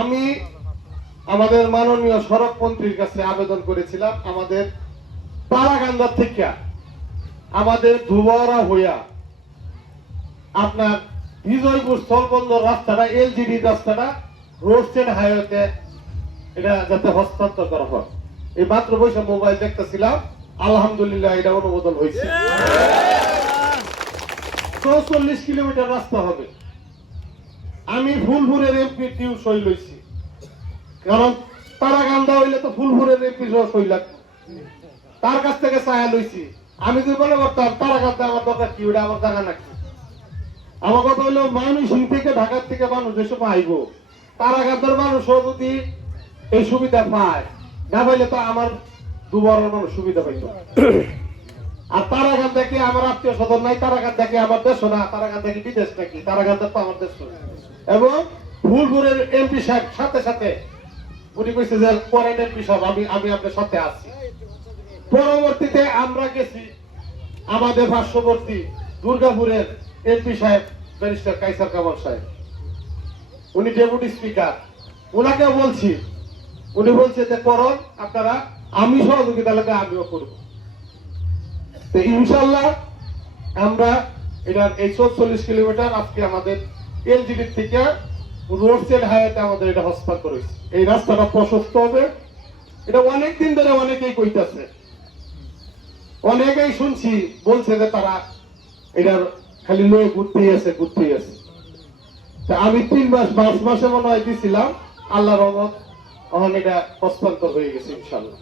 আমি আমাদের মাননীয় সড়ক মন্ত্রীর কাছে আবেদন করেছিলাম আমাদের তারাকান্দার থেকে আমাদের ধুবরা হইয়া আপনার বিজয়পুর স্থলবন্দর রাস্তাটা এলজিডি রাস্তাটা রোড সাইড হাইওয়েতে এটা যাতে হস্তান্তর করা হয়। এই মাত্র বসে মোবাইল দেখতেছিলাম, আলহামদুলিল্লাহ এটা অনুমোদন হয়েছে। ৪৪ কিলোমিটার রাস্তা হবে। আমি ফুলপুরের এমপি টিউ সই লইছি, কারণ তারাকান্দা হইলে তো ফুলপুরের এমপি সই লাগবে, তার কাছ থেকে চায়া লইছি। আমি যদি মনে করতাম তারাকান্দা আমার দরকার কি, ওটা আমার জায়গা নাকি। আমার কথা হইলো মানুষ থেকে ঢাকার থেকে মানুষ যেসব আইব, তারাকান্দার মানুষও যদি এই সুবিধা পায়, না পাইলে তো আমার দুবারের মানুষ সুবিধা পাইত। আর তারাকান্দা কি আমার আত্মীয় স্বজন নাই, তারাকান্দা কি আমার দেশ না, তারাকান্দা কি বিদেশ নাকি, তারাকান্দা তো আমার দেশ। এবং ফুলপুরের এমপি সাহেব সাথে সাথে উনি কইছে যে পরের এমপি সাহেব আমি আপনার সাথে আছি। পরবর্তীতে আমরা গেছি আমাদের পার্শ্ববর্তী দুর্গাপুরের এমপি সাহেব ব্যারিস্টার কাইসার কামাল সাহেব, উনি ডেপুটি স্পিকার, ওনাকেও বলছি, উনি বলছে যে করুন আপনারা, আমি সহযোগিতা লাগে আমিও করব। তো ইনশাল্লাহ আমরা এটার এই ৪৪ কিলোমিটার আজকে আমাদের এলজিডি থেকে রোড সাইড হাইওয়েতে আমাদের এটা হস্তান্তর হয়েছে। এই রাস্তাটা প্রশস্ত হবে, এটা অনেকদিন ধরে অনেকেই কইতাছে, অনেকেই শুনছি বলছে যে তারা এটার খালি লয়ে ঘুরতেই আছে। আমি 3 মাস 5 মাসে মনে হয় দিছিলাম, আল্লাহর রহমত এখন এটা হস্তান্তর হয়ে গেছে ইনশাল্লাহ।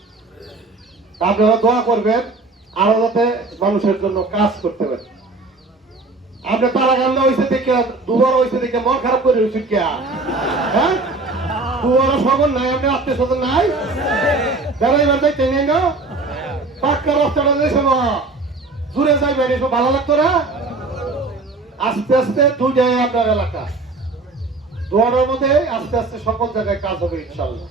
আপনারা দোয়া করবেন আরো যাতে মানুষের জন্য কাজ করতে পারে। আপনি তারাকান্দা হয়েছে দেখে, দুবার হয়েছে দেখে মন খারাপ করে হয়েছে কে? হ্যাঁ, দুবার সবর নাই, আপনি আত্মীয় স্বজন নাই, যারা এবার দেখতে নেই না পাক্কা রাস্তাটা যে সব জুড়ে যাইবেন, এসব ভালো লাগতো না। আস্তে আস্তে 2 জায়গায় আপনার এলাকা দুয়ারের মধ্যে আস্তে আস্তে সকল জায়গায় কাজ হবে ইনশাল্লাহ।